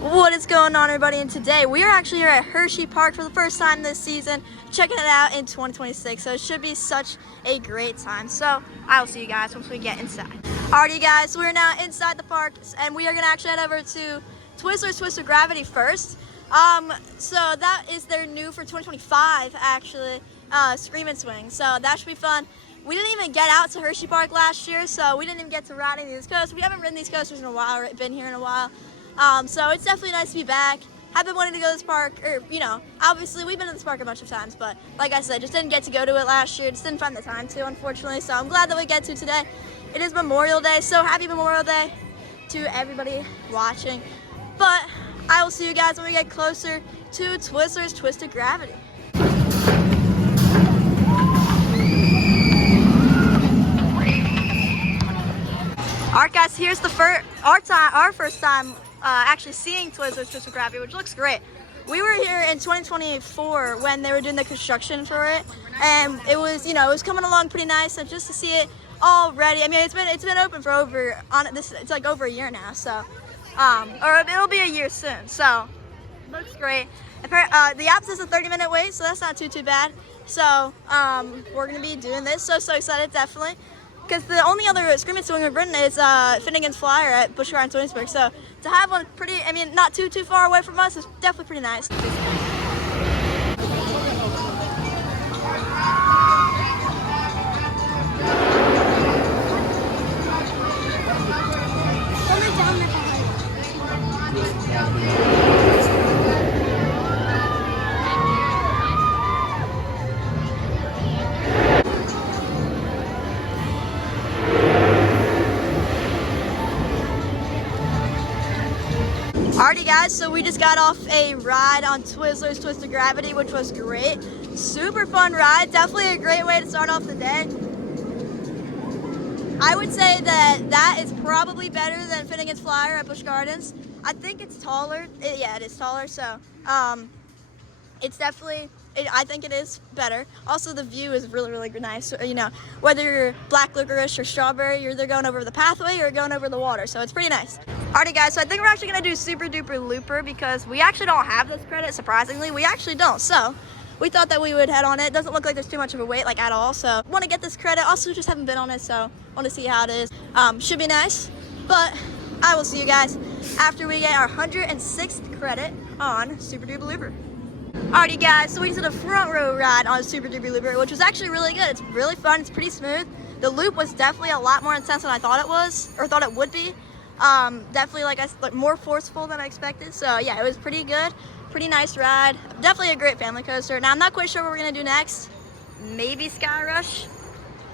What is going on, everybody? And today we are actually here at Hersheypark for the first time this season, checking it out in 2026. So it should be such a great time. So I will see you guys once we get inside. Alrighty, guys, so we're now inside the park, and we are gonna actually head over to Twizzlers Twist of Gravity first. So that is their new for 2025, actually, Scream and Swing. So that should be fun. We didn't even get out to Hersheypark last year, so we didn't even get to ride any of these coasters. We haven't ridden these coasters in a while, or been here in a while. So it's definitely nice to be back. I've been wanting to go to this park, or, you know, obviously we've been to this park a bunch of times, but like I said, just didn't get to go to it last year. Just didn't find the time to, unfortunately. So I'm glad that we get to today. It is Memorial Day, so happy Memorial Day to everybody watching. But I will see you guys when we get closer to Twizzlers Twist of Gravity. Alright, guys, here's the our first time actually seeing Twizzlers Twist of Gravity, which looks great. We were here in 2024 when they were doing the construction for it, and it was, you know, it was coming along pretty nice. And just to see it all ready, I mean, it's been open for it's like over a year now, so or it'll be a year soon. So looks great. The app says a 30-minute wait, so that's not too bad. So we're gonna be doing this. So excited, definitely. Because the only other Scream and Swing we've ridden is Finnegan's Flyer at Busch Gardens, Williamsburg. So to have one pretty, I mean, not too far away from us is definitely pretty nice. Alrighty, guys, so we just got off a ride on Twizzlers Twist of Gravity, which was great. Super fun ride. Definitely a great way to start off the day. I would say that is probably better than Finnegan's Flyer at Busch Gardens. I think it's taller. Yeah, it is taller, so it's definitely, I think it is better. Also, the view is really nice. You know, whether you're black licorice or strawberry, you're either going over the pathway or going over the water, so it's pretty nice. Alrighty, guys, so I think we're actually gonna do Super Duper Looper because we actually don't have this credit, surprisingly. We actually don't, so we thought that we would head on it. Doesn't look like there's too much of a wait, like, at all, so want to get this credit. Also, just haven't been on it, so want to see how it is. Should be nice, but I will see you guys after we get our 106th credit on Super Duper Looper. Alrighty, guys, so we just did a front row ride on Super Duper Looper, which was actually really good. It's really fun. It's pretty smooth. The loop was definitely a lot more intense than I thought it was, or thought it would be. Definitely like more forceful than I expected. So yeah, it was pretty good. Pretty nice ride. Definitely a great family coaster. Now I'm not quite sure what we're gonna do next. Maybe Sky Rush,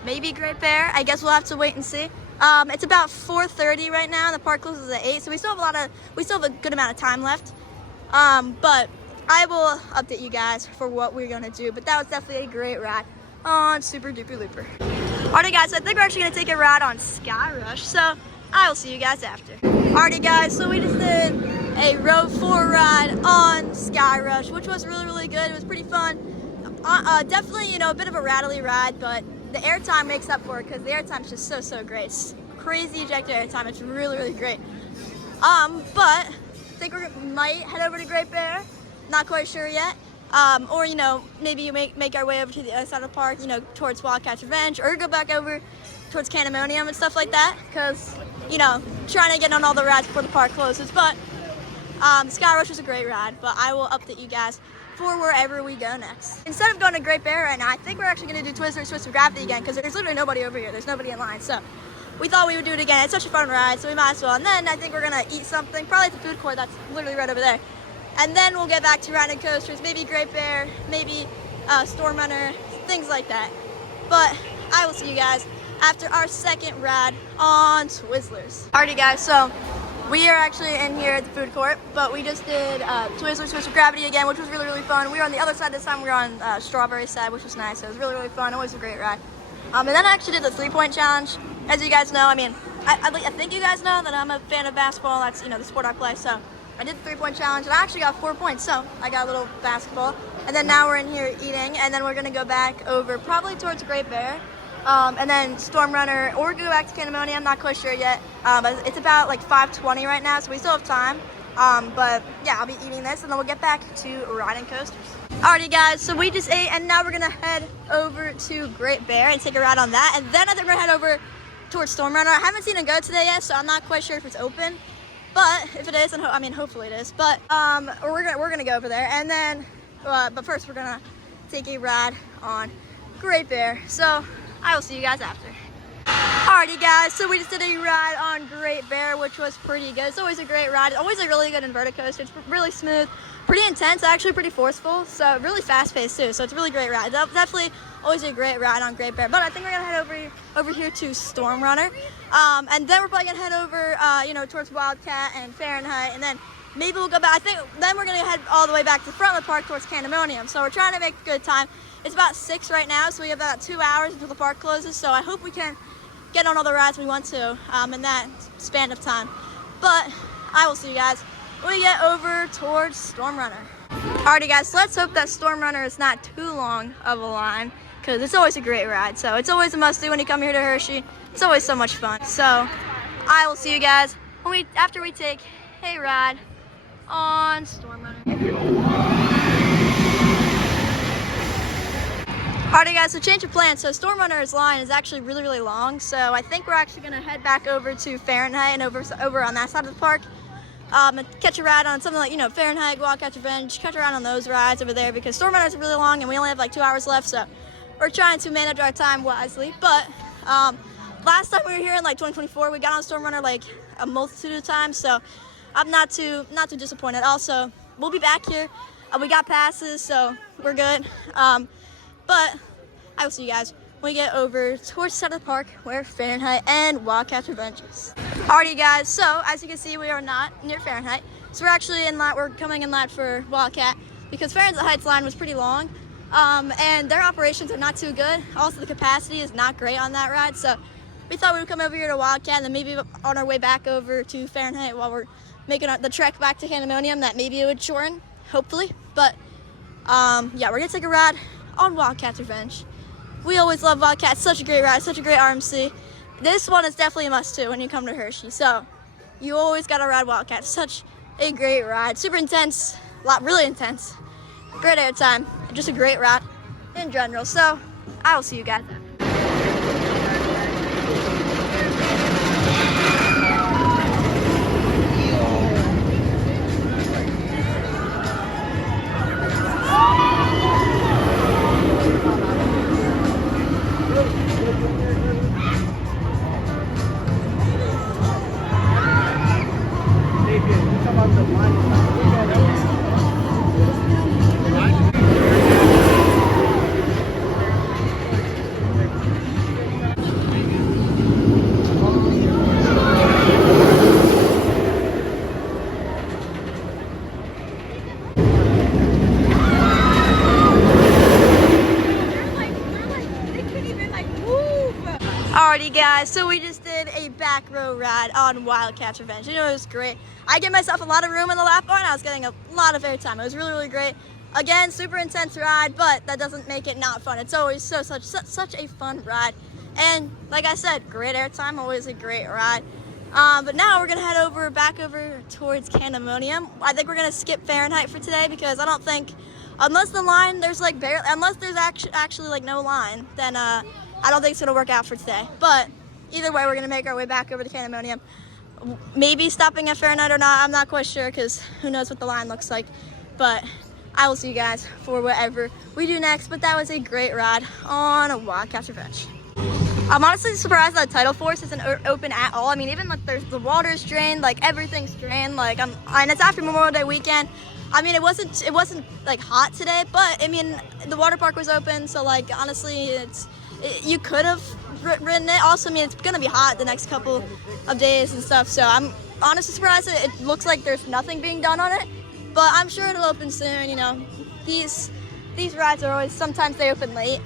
maybe Great Bear. I guess we'll have to wait and see. It's about 4:30 right now. The park closes at 8, so we still have a good amount of time left. But I will update you guys for what we're gonna do. But that was definitely a great ride on Super Duper Looper. Alright, guys, so I think we're actually gonna take a ride on Sky Rush. So I will see you guys after. Alrighty, guys, so we just did a row 4 ride on Sky Rush, which was really good. It was pretty fun. Definitely, you know, a bit of a rattly ride, but the airtime makes up for it because the airtime is just so great. It's crazy ejector airtime. It's really great. But I think we might head over to Great Bear. Not quite sure yet. Or, you know, maybe you make our way over to the other side of the park, you know, towards Wildcat's Revenge, or go back over towards Candemonium and stuff like that, because, you know, trying to get on all the rides before the park closes. But Sky Rush was a great ride, but I will update you guys for wherever we go next. Instead of going to Great Bear right now, I think we're actually going to do Twizzlers Twist of Gravity again, because there's literally nobody over here. There's nobody in line, so we thought we would do it again. It's such a fun ride, so we might as well. And then I think we're going to eat something, probably at the food court that's literally right over there. And then we'll get back to riding coasters, maybe Great Bear, maybe Storm Runner, things like that. But I will see you guys after our second ride on Twizzlers. Alrighty, guys, so we are actually in here at the food court, but we just did Twizzlers Twist of Gravity again, which was really fun. We were on the other side this time. We were on Strawberry side, which was nice. It was really fun. Always a great ride. And then I actually did the 3-point challenge. As you guys know, I mean, I think you guys know that I'm a fan of basketball. That's, the sport I play. So I did the 3-point challenge, and I actually got 4 points. So I got a little basketball. And then now we're in here eating, and then we're going to go back over probably towards Great Bear. And then Storm Runner, or go back to Canamonia. I'm not quite sure yet. But it's about like 5:20 right now, so we still have time. But yeah, I'll be eating this, and then we'll get back to riding coasters. Alrighty guys, so we just ate, and now we're gonna head over to Great Bear and take a ride on that, and then I think we're gonna head over towards Storm Runner. I haven't seen it go today yet, so I'm not quite sure if it's open, but if it is, and hopefully it is. But we're gonna go over there, and then but first we're gonna take a ride on Great Bear. So I will see you guys after. Alrighty guys, so we just did a ride on Great Bear, which was pretty good. It's always a great ride. It's always a really good inverted coaster. It's really smooth, pretty intense, actually pretty forceful, so really fast paced too. So it's a really great ride. Definitely always a great ride on Great Bear. But I think we're gonna head over here to Storm Runner, and then we're probably gonna head over towards Wildcat and Fahrenheit, and then maybe we'll go back. I think then we're gonna head all the way back to the front of the park towards Candemonium. So we're trying to make good time. It's about 6 right now, so we have about 2 hours until the park closes. So I hope we can get on all the rides we want to in that span of time. But I will see you guys when we get over towards Storm Runner. Alrighty guys, so let's hope that Storm Runner is not too long of a line, because it's always a great ride. So it's always a must-do when you come here to Hershey. It's always so much fun. So I will see you guys after we take a ride on Storm Runner. Alrighty guys, so change of plans. So Storm Runner's line is actually really, really long. So I think we're actually gonna head back over to Fahrenheit and over on that side of the park. And catch a ride on something like, Fahrenheit, Wildcat Revenge, catch a ride on those rides over there, because Storm Runner's really long and we only have like 2 hours left. So we're trying to manage our time wisely. But last time we were here in like 2024, we got on Storm Runner like a multitude of times. So I'm not too disappointed. Also, we'll be back here. We got passes, so we're good. But I will see you guys when we get over towards the side of the park where Fahrenheit and Wildcat Revenge is. Alrighty guys, so as you can see, we are not near Fahrenheit. So we're actually in line, we're coming in line for Wildcat, because Fahrenheit's line was pretty long. And their operations are not too good. Also, the capacity is not great on that ride. So we thought we would come over here to Wildcat, and then maybe on our way back over to Fahrenheit while we're making the trek back to Candemonium, that maybe it would shorten, hopefully. But yeah, we're gonna take a ride on Wildcat's Revenge. We always love Wildcat. Such a great ride, such a great RMC. This one is definitely a must-do when you come to Hershey. So you always gotta ride Wildcat. Such a great ride. Super intense, really intense. Great airtime, just a great ride in general. So I will see you guys then. Alrighty guys, so we just did a back row ride on Wildcat Revenge. It was great. I gave myself a lot of room in the lap bar, and I was getting a lot of airtime. It was really, really great. Again, super intense ride, but that doesn't make it not fun. It's always such a fun ride. And like I said, great airtime, always a great ride. But now we're gonna head back over towards Candemonium. I think we're gonna skip Fahrenheit for today, because I don't think, unless the line, there's like unless there's actually like no line, then I don't think it's gonna work out for today. But either way, we're gonna make our way back over to Candemonium. Maybe stopping at Fahrenheit or not, I'm not quite sure, because who knows what the line looks like. But I will see you guys for whatever we do next. But that was a great ride on a Wildcat Revenge. I'm honestly surprised that Tidal Force isn't open at all. I mean, even like the water's drained, like everything's drained. Like and it's after Memorial Day weekend. I mean, it wasn't like hot today, but I mean, the water park was open, so like honestly, you could have ridden it. Also, I mean, it's gonna be hot the next couple of days and stuff, so I'm honestly surprised that it looks like there's nothing being done on it, but I'm sure it'll open soon. These rides are always, sometimes they open late,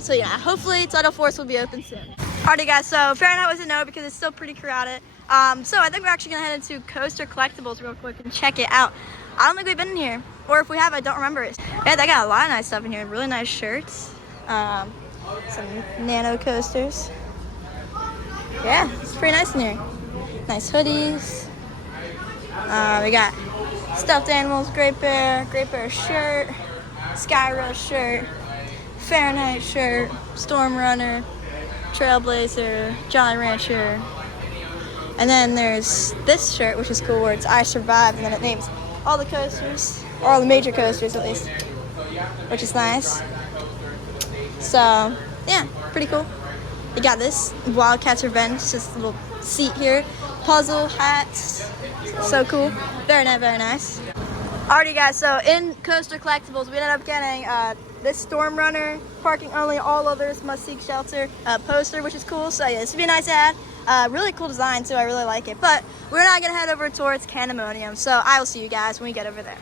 so yeah, hopefully Tidal Force will be open soon. Alrighty guys, so Fahrenheit was a no because it's still pretty crowded. So I think we're actually gonna head into Coaster Collectibles real quick and check it out. I don't think we've been in here, or if we have, I don't remember it. Yeah, they got a lot of nice stuff in here. Really nice shirts, some nano coasters. Yeah, it's pretty nice in here. Nice hoodies. We got stuffed animals, Great Bear shirt, Sky Rush shirt, Fahrenheit shirt, Storm Runner, Trailblazer, Jolly Rancher. And then there's this shirt, which is cool, where it's I Survived, and then it names all the coasters, or all the major coasters at least, which is nice. So, yeah, pretty cool. You got this, Wildcats Revenge, just a little seat here. Puzzle, hats, so cool. Very nice. Alrighty guys, so in Coaster Collectibles, we ended up getting this Storm Runner, parking only, all others, must seek shelter poster, which is cool. So yeah, this would be a nice ad. Really cool design too, I really like it. But we're not gonna head over towards Candemonium, so I will see you guys when we get over there.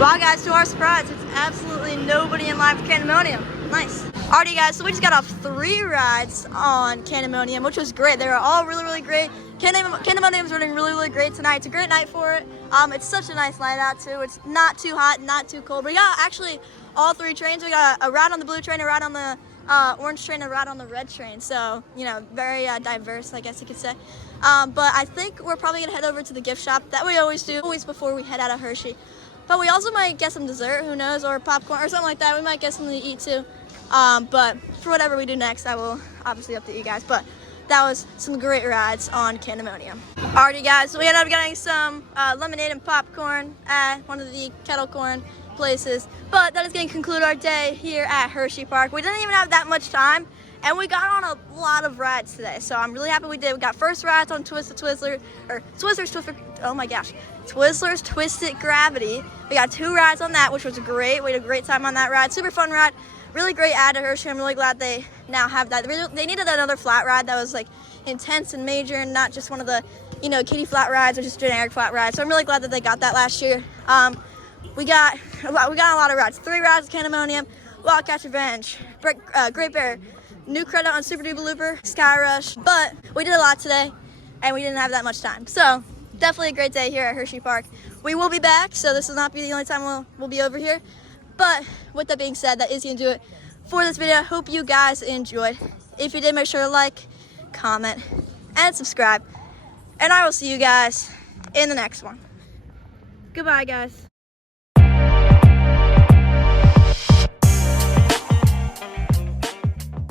Wow guys, to our surprise, it's absolutely nobody in line for Candemonium. Nice. Alrighty guys, so we just got off 3 rides on Candemonium, which was great. They were all really great. Candemonium's running really great tonight. It's a great night for it. It's such a nice night out too. It's not too hot, not too cold. We got actually all 3 trains. We got a ride on the blue train, a ride on the orange train, and a ride on the red train. So, you know, very diverse, I guess you could say. But I think we're probably gonna head over to the gift shop that we always do, always before we head out of Hershey. But we also might get some dessert, who knows, or popcorn or something like that. We might get something to eat too. But for whatever we do next, I will obviously update you guys. But that was some great rides on Candemonium. Alrighty guys, so we ended up getting some lemonade and popcorn at one of the kettle corn places. But that is going to conclude our day here at Hersheypark. We didn't even have that much time, and we got on a lot of rides today. So I'm really happy we did. We got first rides on Twizzler's Twisted Gravity. We got 2 rides on that, which was great. We had a great time on that ride. Super fun ride. Really great ad to Hershey. I'm really glad they now have that. They needed another flat ride that was like intense and major, and not just one of the, you know, kiddie flat rides or just generic flat rides. So I'm really glad that they got that last year. We got a lot of rides. 3 rides at Candemonium, Wildcats Revenge, Great Bear, new credit on Super Duper Looper, Sky Rush. But we did a lot today, and we didn't have that much time. So definitely a great day here at Hersheypark. We will be back, so this will not be the only time we'll be over here. But with that being said, that is going to do it for this video. I hope you guys enjoyed. If you did, make sure to like, comment, and subscribe. And I will see you guys in the next one. Goodbye, guys.